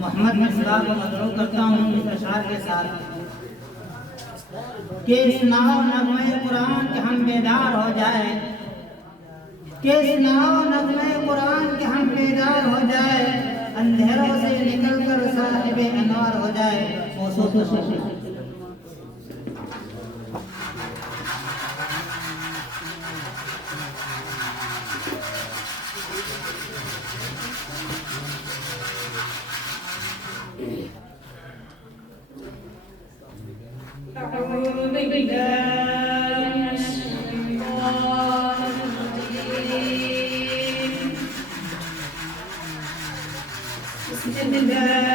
मोहम्मद मिसबाह को मदरू करता हूँ इस अशार के साथ कि सुनाओ नग़्मे कुरान के हम बेदार हो जाए, कि सुनाओ नग़्मे कुरान के हम बेदार हो जाए, अंधेरों से निकल कर साहिब अनवार हो जाए। أعوذ بالله من الشيطان الرجيم. بسم الله